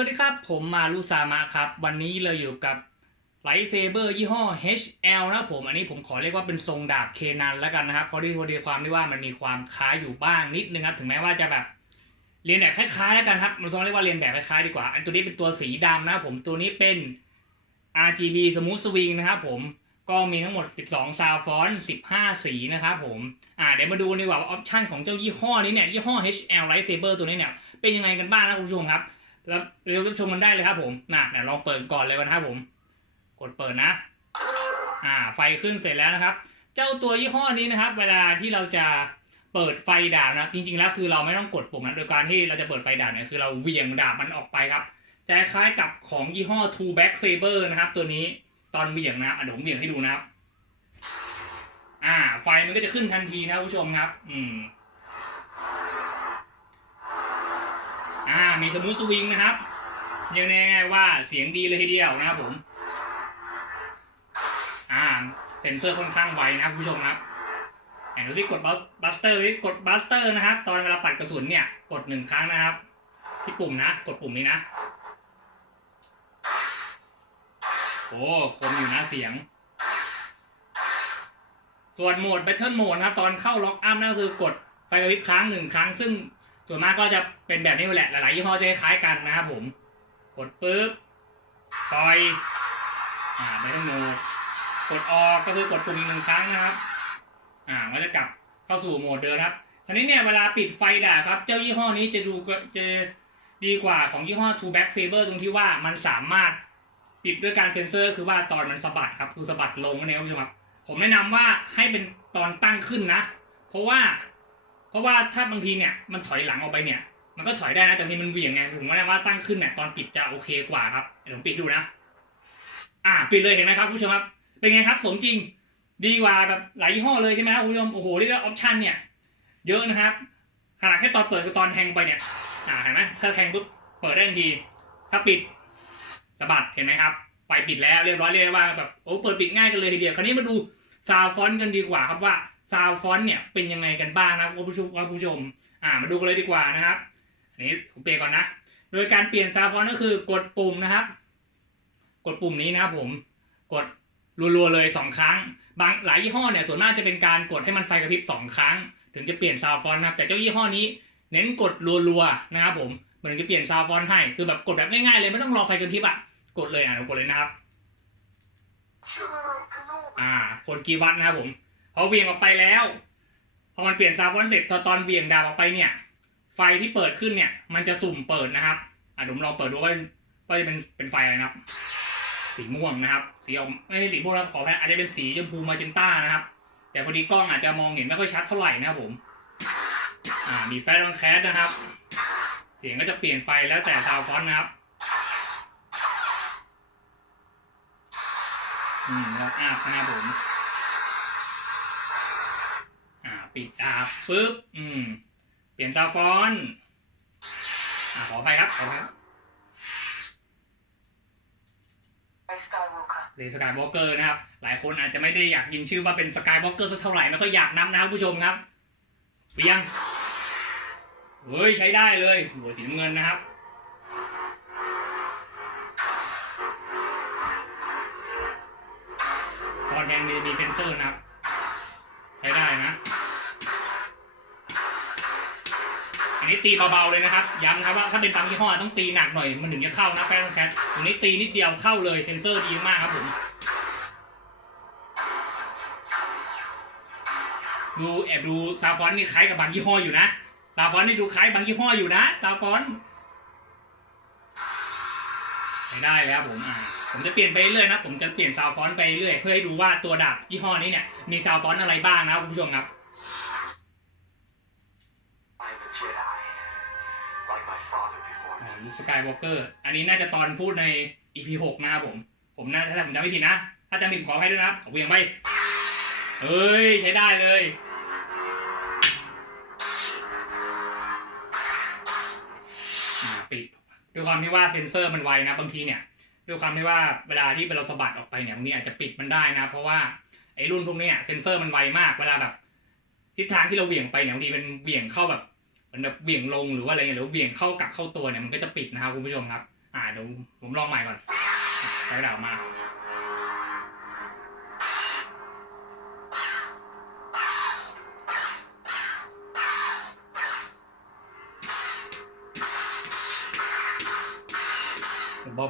วัสดีครับ ผมมารุซามะครับ วันนี้เราอยู่กับไลท์เซเบอร์ยี่ห้อ HL นะผม อันนี้ผมขอเรียกว่าเป็นทรงดาบเคนันแล้วกันนะครับเพราะที่พอดีความที่ว่ามันมีความคล้ายอยู่บ้างนิดนึงครับ ถึงแม้ว่าจะแบบเรียนแบบคล้ายๆแล้วกันครับมันต้องเรียกว่าเรียนแบบคล้ายๆดีกว่า อันตัวนี้เป็นตัวสีดำนะผม ตัวนี้เป็น RGB Smooth Swing นะครับผม ก็มีทั้งหมด 12 ซาวฟอนต์15 สีนะครับผม อ่า เดี๋ยวมาดูดีกว่าว่าออปชันของเจ้ายี่ห้อนี้เนี่ย ยี่ห้อ HL Lightsaber ตัวนี้เนี่ย เป็นยังไงกันบ้างนะคุณผู้ชมครับ แล้วเร็วรับชมกันได้เลยครับผมน่ะเดี๋ยลองเปิดก่อนเลยนะครับผม กดเปิดนะ อ่า ไฟขึ้นเสร็จแล้วนะครับ เจ้าตัวยี่ห้อนี้นะครับ เวลาที่เราจะเปิดไฟดาบนะจริงๆแล้วคือเราไม่ต้องกดปุ่มนะโดยการที่เราจะเปิดไฟดาบเนี่ยคือเราเวียงดาบมันออกไปครับจะคล้ายกับของยี่ห้อ Two Back Saber นะครับ ตัวนี้ตอนเวียงนะอะเดี๋ยวผมเวียงให้ดูนะครับ อ่า ไฟมันก็จะขึ้นทันทีนะผู้ชมครับ อืม อ่า มีสมูทสวิงนะครับยกง่ายๆว่าเสียงดีเลยทีเดียวนะครับผม อ่า เซนเซอร์ค่อนข้างไวนะครับผู้ชมครับไหนดูที่กดบัสเตอร์กดบัสเตอร์นะครับ ตอนเวลาปัดกระสุนเนี่ย กดหนึ่งครั้งนะครับ ที่ปุ่มนะ กดปุ่มนี้นะ โอ้คมอยู่นะเสียง ส่วนโหมด Battle Mode นะครับ ตอนเข้าล็อกอัพนั่นคือกดไฟกระพริบครั้งหนึ่งครั้ง ซึ่ง ส่วนมากก็จะเป็นแบบนี้แหละ หลายๆยี่ห้อจะคล้ายกันนะครับผม กดปุ๊บปล่อย อ่า Battle Mode กดออกก็คือกดปุ่มอีกหนึ่งครั้งนะครับ อ่ามันจะกลับเข้าสู่โหมดเดิมนครับทีนี้เนี่ยเวลาปิดไฟด่าครับ เจ้ายี่ห้อนี้จะดูจะดีกว่าของยี่ห้อ Two Back Saber ตรงที่ว่ามันสามารถปิดด้วยการเซ็นเซอร์ คือว่าตอนมันสะบัดครับ คือสะบัดลงนั่นเองครับผมแนะนำว่าให้เป็นตอนตั้งขึ้นนะ เพราะว่า เพราะว่าถ้าบางทีเนี่ยมันถอยหลังออกไปเนี่ย มันก็ถอยได้นะแต่บางทีมันเหวี่ยงไงผมว่าว่าตั้งขึ้นเนี่ยตอนปิดจะโอเคกว่าครับเดี๋ยวผมปิดดูนะ อ่า ปิดเลยเห็นไหมครับผู้ชมครับ เป็นไงครับสมจริงดีกว่าแบบหลายยี่ห้อเลยใช่ไหมครับคุณผู้ชมโอ้โหเรียกว่าออปชันเนี่ย เยอะนะครับขนาดแค่ตอนเปิดกับตอนแทงไปเนี่ย อ่าเห็นไหมถ้าแทงปุ๊บเปิดได้ทันที ถ้าปิดสะบัดเห็นไหมครับไฟปิดแล้วเรียบร้อยเรียกว่าแบบโอ้เปิดปิดง่ายกันเลยทีเดียวคราวนี้มาดูซาวฟอนต์กันดีกว่าครับว่า ซาวฟอนเนี่ยเป็นยังไงกันบ้างนะครับคุณผู้ชมคุณผู้ชมอ่ามาดูกันเลยดีกว่านะครับอันนี้ผมเปลี่ยนก่อนนะ โดยการเปลี่ยนซาวฟอนก็คือกดปุ่มนะครับ กดปุ่มนี้นะครับผมกดรัวๆเลยสองครั้ง บางหลายยี่ห้อเนี่ยส่วนมากจะเป็นการกดให้มันไฟกระพริบสองครั้ง ถึงจะเปลี่ยนซาวฟอนนะครับแต่เจ้ายี่ห้อนี้เน้นกดรัวๆนะครับผมเหมือนจะเปลี่ยนซาวฟอนให้คือแบบกดแบบง่ายๆเลยไม่ต้องรอไฟกระพริบอะกดเลยอะกดเลยนะครับ อ่ากดกี่วัตนะครับผม พอเวียงออกไปแล้วพอมันเปลี่ยนซาวฟอนเสร็จตอนตอนเวียงดาวออกไปเนี่ย ไฟที่เปิดขึ้นเนี่ย มันจะสุ่มเปิดนะครับอะผมลองเปิดดูว่าว่าจะเป็นเป็นไฟอะไรนะครับ สีม่วงนะครับ สีออกไม่ใช่สีม่วงนะครับขอแพ้อาจจะเป็นสีชมพูมาเจนต้านะครับ แต่พอดีกล้องอาจจะมองเห็นไม่ค่อยชัดเท่าไหร่นะครับผมอ่ามีแฟลชออนแคสนะครับ เสียงก็จะเปลี่ยนไปแล้วแต่ซาวฟอนต์นะครับอืมแล็อกอัพนะครับผม ปิดอัพปุ๊บอืม เปลี่ยนซาวฟอนต์อ่าขอไปครับขอไปครับไปสกายวอล์กค่ะเรสกายวอล์กเกอร์นะครับ หลายคนอาจจะไม่ได้อยากยินชื่อว่าเป็นสกายวอล์กเกอร์สักเท่าไหร่ไม่ค่อยอยากนับนะครับผู้ชมครับเปียงเฮ้ยใช้ได้เลยหัวสีน้ำเงินนะครับตอนแทงมีมีเซนเซอร์นะครับใช้ได้นะ นี้ตีเบาๆเลยนะครับ ย้ำครับว่าถ้าเป็นตามยี่ห้อต้องตีหนักหน่อยมันถึงจะเข้านะแฟนแคทตรงนี้ตีนิดเดียวเข้าเลยเซนเซอร์ดีมากครับผมดูแอบดูซาฟอนนี่คล้ายกับบางยี่ห้ออยู่นะซาฟอนนี่ดูคล้ายบางยี่ห้ออยู่นะซาฟอนใช้ได้แล้วผมอ่าผมจะเปลี่ยนไปเรื่อยนะ ผมจะเปลี่ยนซาวฟอนไปเรื่อยเพื่อให้ดูว่าตัวดาบยี่ห้อนี้เนี่ยมีซาวฟอนอะไรบ้างนะคุณผู้ชมครับ ลูกสกายวอล์กเกอร์อันนี้น่าจะตอนพูดใน EP หกนะครับผม ผมน่าจะถ้าผมจำไม่ผิดนะ ถ้าจำผิดขอให้ด้วยนะครับเอาเวียงไปเอ้ย ใช้ได้เลย ปิดด้วยความที่ว่าเซ็นเซอร์มันไวนะบางทีเนี่ยด้วยความที่ว่าเวลาที่เราสะบัดออกไปเนี่ยบางทีอาจจะปิดมันได้นะ เพราะว่าไอ้รุ่นพวกเนี้ยเซ็นเซอร์มันไวมากเวลาแบบทิศทางที่เราเหวี่ยงไปเนี่ยบางทีมันเหวี่ยงเข้าแบบ มือนแบบเวี่ยงลงหรือว่าอะไรเงี้ยหรือเวี่ยงเข้ากลับเข้าตัวเนี่ยมันก็จะปิดนะครับคุณผู้ชมครับ อ่าเดี๋ยวผมลองใหม่ก่อนใช้กระดาษมา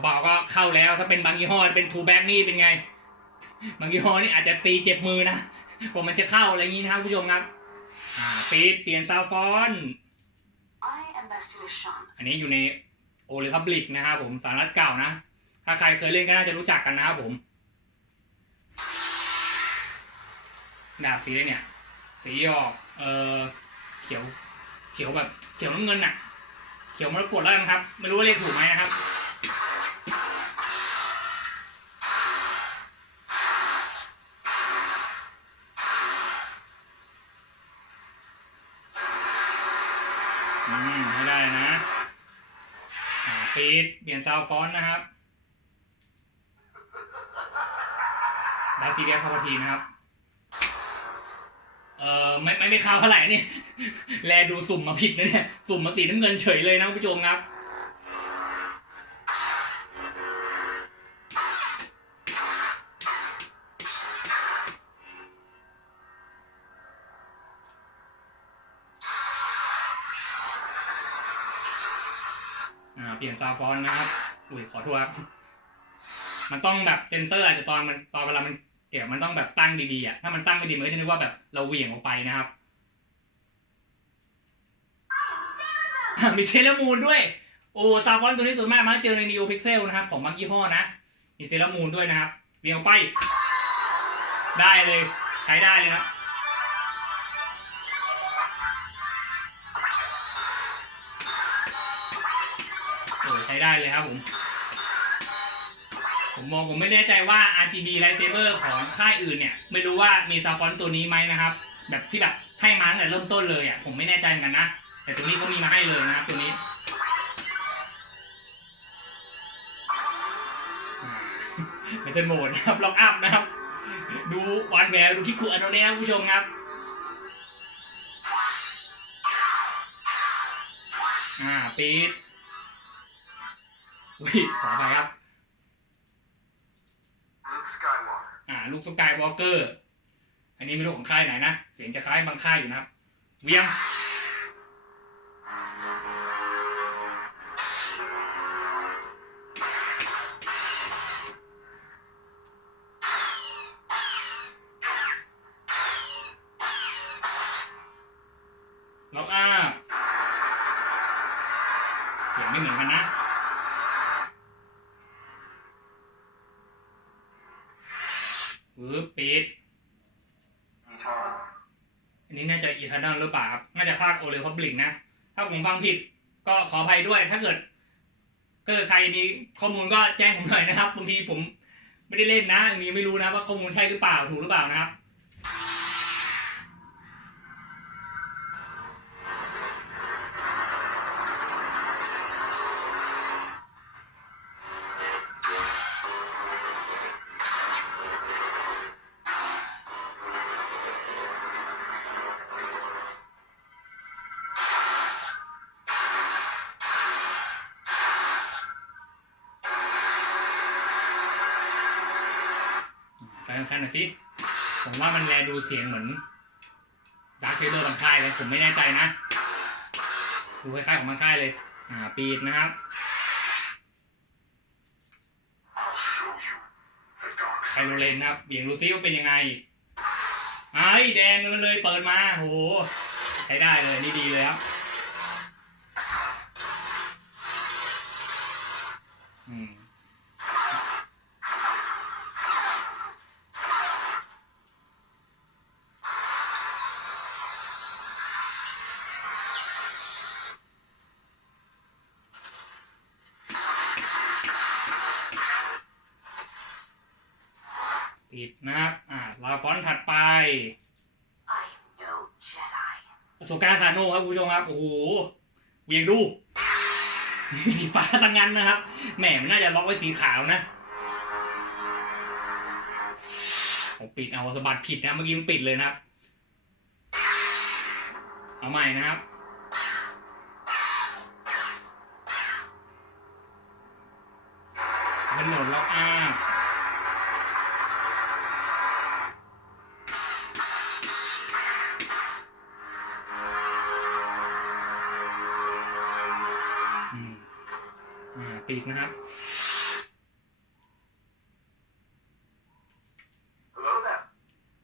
เบาๆก็เข้าแล้วถ้าเป็นบางยี่ห้อเป็นทูแบ็กนี่เป็นไง บางยี่ห้อนี่อาจจะตีเจ็บมือนะกว่ามันจะเข้าอะไรอย่างนี้นะครับผู้ชมครับ อ่าปิดเปลี่ยนซาวฟอน อันนี้อยู่ในโอเลพับลิกนะครับผมสารัฐเก่านะ ถ้าใครเคยเล่นก็น่าจะรู้จักกันนะครับผม ดาบสีเนี่ย สีออก เออเขียว เขียวแบบ เขียวน้ำเงินอะเขียวมรกตแล้วกันครับ ไม่รู้ว่าเรียกถูกไหมนะครับ ปิดเปลี่ยนซาวฟอนต์นะครับดาซีเรียพาพทีนะครับ เอ่อไม่ไม่ไม่ข่าวเท่าไหร่นี่ แลดูสุ่มมาผิดนะเนี่ย สุ่มมาสีน้ำเงินเฉยเลยนะคุณผู้ชมครับ เปลี่ยนซาวฟอนนะครับ อุ้ยขอโทษครับมันต้องแบบเซนเซอร์อาจจะตอนมันตอนเวลามันเก็บมันต้องแบบตั้งดีๆอะถ้ามันตั้งไม่ดีมันก็จะนึกว่าแบบเราเหวี่ยงออกไปนะครับมีเซเลอร์มูนด้วย โอ้ซาวฟอนตัวนี้ส่วนมากมักเจอใน Neo Pixel นะครับ ของบางยี่ห้อนะ มีเซเลอร์มูนด้วยนะครับเหวี่ยงออกไป ได้เลย ใช้ได้เลยครับ ใช้ได้เลยครับผม ผมมองผมไม่แน่ใจว่า RGB Lightsaber ของค่ายอื่นเนี่ย ไม่รู้ว่ามีซาฟอนตัวนี้ไหมนะครับ แบบที่แบบให้มาตั้งแต่เริ่มต้นเลยอะผมไม่แน่ใจเหมือนกันนะ แต่ตัวนี้เขามีมาให้เลยนะครับตัวนี้เป็นเซนโหมดนะครับล็อกอัพนะครับ ดูหวานแหววดูคิคุอันโนเน่นะผู้ชมครับอ่าปิด เฮ้ยขออภัยครับอ่าลูกสกายวอล์กเกอร์ อันนี้ไม่รู้ของค่ายไหนนะ เสียงจะคล้ายบางค่ายอยู่นะครับเวียงาจะอีทาร์นหรือเปล่าครับน่าจะภาคโอเลพับลิกนะ ถ้าผมฟังผิดก็ขออภัยด้วยถ้าเกิดก็ใครมีข้อมูลก็แจ้งผมหน่อยนะครับบางทีผมไม่ได้เล่นนะอย่างนี้ไม่รู้นะว่าข้อมูลใช่หรือเปล่าถูกหรือเปล่านะครับ แฟนนหน่อยสิผมว่ามันแลดูเสียงเหมือนดาร์คเซเบอร์บางค่ายเลยผมไม่แน่ใจนะ ดูคล้ายๆของบางค่ายเลย อ่า ปีดนะครับไคโรเลนนะครับเบี่ยงดูซิว่าเป็นยังไงไอ้แดงเลยเลยเปิดมาโหใช้ได้เลยนี่ดีเลยครับอืม Jedi. โซกาคาโน่ครับคุณผู้ชมครับ โอ้โหเวียงดู สีฟ้าสังงันนะครับ แหมมันน่าจะล็อกไว้สีขาวนะผมปิดเอาสะบัดผิดนะ เมื่อกี้มันปิดเลยนะครับ เอาใหม่นะครับ ถนนล็อกอัพ ปีกนะครับ Hello there.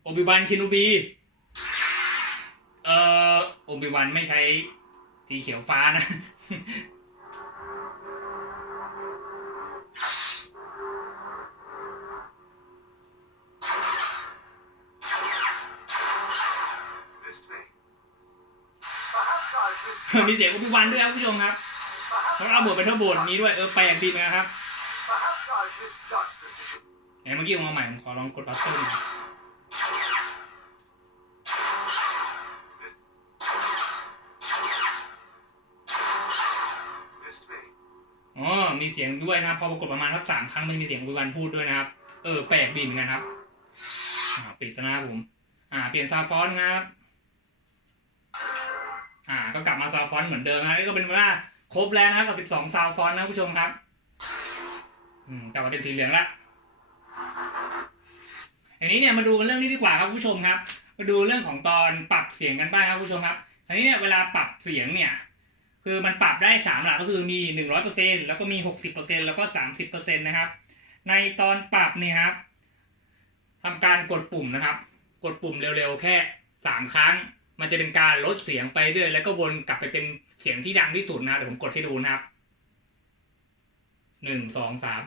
โอบิวันชินูบี เอ่อ โอบิวันไม่ใช้สีเขียวฟ้านะ This me. Perhaps I just. มีเสียงโอบิวันด้วยครับผู้ชมครับ แล้วเอาบทเป็นเท่าบทนี้ด้วยเออแปลกดีเหมือนกันครับไหนเมื่อกี้ออกมาใหม่ผมขอลองกดบัสเตอร์ดูอ๋อมีเสียงด้วยนะครับ พอปรากฏประมาณสักสามครั้งไม่มีเสียงโอบิวันพูดด้วยนะครับ เออ แปลกดีเหมือนกันครับ อ่า ปิดซะนะครับผม อ่า เปลี่ยนซาวฟอนครับ อ่า ก็กลับมาซาวฟอนเหมือนเดิมนะนี่ก็เป็นว่า ครบแล้วนะครับกับ 12 ซาวฟอนนะผู้ชมครับอืมกลับมาเป็นสีเหลืองละอันนี้เนี่ยมาดูเรื่องนี้ดีกว่าครับผู้ชมครับ มาดูเรื่องของตอนปรับเสียงกันบ้างครับผู้ชมครับอันนี้เนี่ยเวลาปรับเสียงเนี่ย คือมันปรับได้สามหลักก็คือมีหนึ่งร้อยเปอร์เซ็นแล้วก็มีหกสิบเปอร์เซ็นแล้วก็สามสิบเปอร์เซ็นต์นะครับ ในตอนปรับเนี่ยครับทำการกดปุ่มนะครับ กดปุ่มเร็วๆแค่สามครั้ง มันจะเป็นการลดเสียงไปเรื่อยแล้วก็วนกลับไปเป็นเสียงที่ดังที่สุดนะเดี๋ยวผมกดให้ดูนะครับหนึ่งสองสาม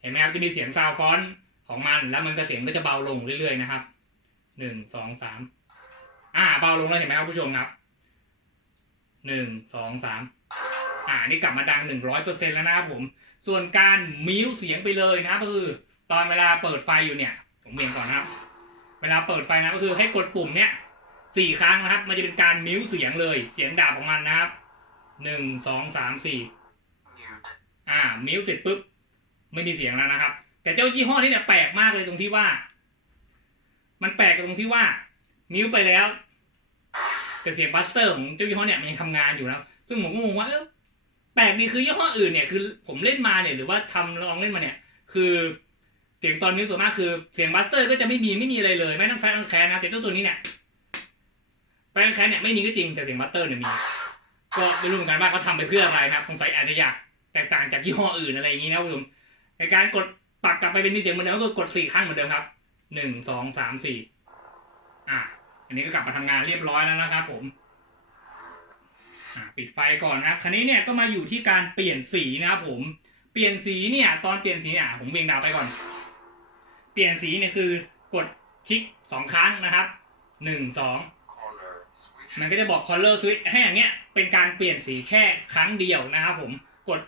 เห็นไหมครับจะมีเสียงซาวฟอนของมัน แล้วมันก็เสียงก็จะเบาลงเรื่อยๆนะครับหนึ่งสองสามอ่าเบาลงแล้วเห็นไหมครับผู้ชมครับหนึ่งสองสามอ่านี่กลับมาดังหนึ่งร้อยเปอร์เซ็นแล้วนะครับผม ส่วนการมิวเสียงไปเลยนะครับก็คือตอนเวลาเปิดไฟอยู่เนี่ย ผมเบี่ยงก่อนนะครับ เวลาเปิดไฟนะก็คือให้กดปุ่มเนี่ย สี่ครั้งนะครับ มันจะเป็นการมิวเสียงเลย เสียงดาบของมันนะครับหนึ่งสองสามสี่อ่า มิวเสร็จปุ๊บ ไม่มีเสียงแล้วนะครับ แต่เจ้ายี่ห้อนี้เนี่ยแปลกมากเลยตรงที่ว่า มันแปลกตรงที่ว่า มิวไปแล้ว แต่เสียงบัสเตอร์ของเจ้ายี่ห้อเนี่ยมันยังทำงานอยู่นะซึ่งผมก็งงว่าเออแปลกดีคือยี่ห้ออื่นเนี่ยคือผมเล่นมาเนี่ยหรือว่าทำลองเล่นมาเนี่ย คือเสียงตอนมิวส่วนมากคือเสียงบัสเตอร์ก็จะไม่มีไม่มีอะไรเลย ไม่ต้องแฟนต้องแคร์นะแต่เจ้าตัวนี้เนี่ย แฟนแคร์เนี่ยไม่มีก็จริงแต่เสียงบัสเตอร์เนี่ยมี ก็ไม่รู้เหมือนกันว่าเขาทำไปเพื่ออะไรนะสงสัยอาจจะอยากแตกต่างจากยี่ห้ออื่นอะไรอย่างนี้นะคุณผู้ชมในการกดปรับกลับไปเป็นมีเสียงเหมือนเดิมก็คือกดสี่ครั้งเหมือนเดิมครับหนึ่งสองสามสี่อะอันนี้ก็กลับมาทำงานเรียบร้อยแล้วนะครับผมปิดไฟก่อนนะครับคันนี้เนี่ยก็มาอยู่ที่การเปลี่ยนสีนะครับผม เปลี่ยนสีเนี่ย ตอนเปลี่ยนสีเนี่ยผมเวียงดาวไปก่อน เปลี่ยนสีเนี่ยคือกดคลิกสองครั้งนะครับหนึ่งสอง มันก็จะบอก color switch ให้อย่างเงี้ยเป็นการเปลี่ยนสีแค่ครั้งเดียวนะครับผมกด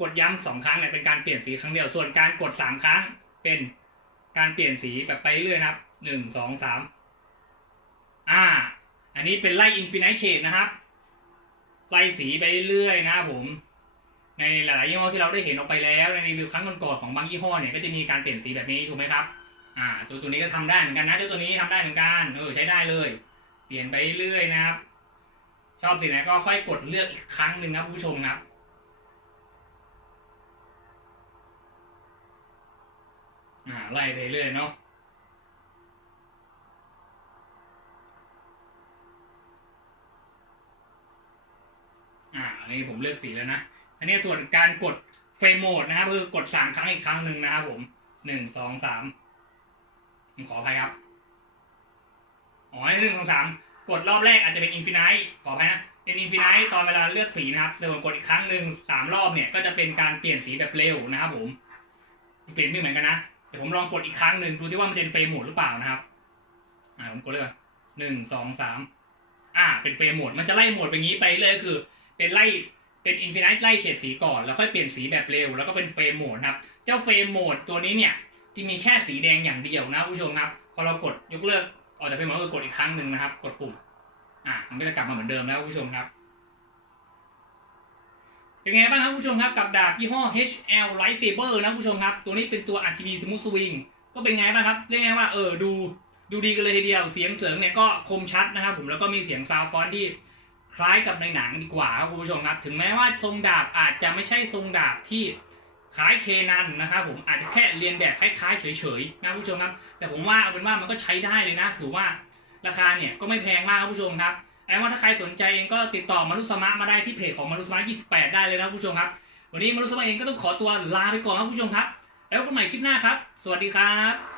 กดย้ำสองครั้งเนี่ยเป็นการเปลี่ยนสีครั้งเดียวส่วนการกดสามครั้งเป็นการเปลี่ยนสีแบบไปเรื่อยนะครับหนึ่งสองสามอ่า อันนี้เป็นไล่ infinite shade นะครับไล่สีไปเรื่อยนะครับผม ในหลายๆยี่ห้อที่เราได้เห็นออกไปแล้วในรีวิวครั้งก่อนๆของบางยี่ห้อเนี่ยก็จะมีการเปลี่ยนสีแบบนี้ถูกไหมครับอ่าตัวตัวนี้ก็ทำได้เหมือนกันนะเจ้าตัวนี้ทำได้เหมือนกันเออใช้ได้เลย เปลี่ยนไปเรื่อยนะครับ ชอบสีไหนก็ค่อยกดเลือกอีกครั้งหนึ่งครับผู้ชมครับอ่าไล่ไปเรื่อยเนาะอ่าอันนี้ผมเลือกสีแล้วนะ อันนี้ส่วนการกดเฟรมโหมดนะครับคือกดสามครั้งอีกครั้งหนึ่งนะครับผมหนึ่งสองสามผมขออภัยครับ อ๋อหนึ่งสองสามกดรอบแรกอาจจะเป็นอินฟินิตขออภัยนะเป็นอินฟินิตตอนเวลาเลือกสีนะครับแต่ผมกดอีกครั้งหนึ่งสามรอบเนี่ยก็จะเป็นการเปลี่ยนสีแบบเร็วนะครับผมเปลี่ยนไม่เหมือนกันนะเดี๋ยวผมลองกดอีกครั้งหนึ่งดูที่ว่ามันจะเป็นเฟรมโหมดหรือเปล่านะครับอ่าผมกดเลยหนึ่งสองสามอ่าเป็นเฟรมโหมดมันจะไล่โหมดไปงี้ไปเลยก็คือ เป็นไล่เป็นอินฟินิตไล่เฉดสีก่อนแล้วค่อยเปลี่ยนสีแบบเร็ว แล้วก็เป็นเฟรมโหมดนะครับเจ้าเฟรมโหมดตัวนี้เนี่ยจะมีแค่สีแดงอย่างเดียวนะผู้ชมครับพอเรากดยกเลิก ออกจากเฟรมโหมดก็คือกดอีกครั้งหนึ่งนะครับ กดปุ่ม อ่ามันก็จะกลับมาเหมือนเดิมแล้วผู้ชมครับ เป็นไงบ้างครับผู้ชมครับกับดาบยี่ห้อ HL Lightsaber นะผู้ชมครับ ตัวนี้เป็นตัว RGB Smooth Swing ก็เป็นไงบ้างครับเรียกง่ายว่าเออดูดูดีกันเลยทีเดียวเสียงเสริงเนี่ยก็คมชัดนะครับ ผมแล้วก็มีเสียงซาวฟอนที่คล้ายกับในหนังดีกว่าครับคุณผู้ชมครับ ถึงแม้ว่าทรงดาบอาจจะไม่ใช่ทรงดาบที่ คล้ายเคนันนะครับผมอาจจะแค่เรียนแบบคล้ายๆ เฉยๆนะผู้ชมครับ แต่ผมว่าเอาเป็นว่ามันก็ใช้ได้เลยนะ ถือว่าราคาเนี่ยก็ไม่แพงมากครับผู้ชมครับไอ้ว่าถ้าใครสนใจเองก็ติดต่อมารุสมะมาได้ที่เพจของมารุสมะ28 ได้เลยนะผู้ชมครับ วันนี้มารุสมะเองก็ต้องขอตัวลาไปก่อนครับผู้ชมครับ แล้วกันใหม่คลิปหน้าครับ สวัสดีครับ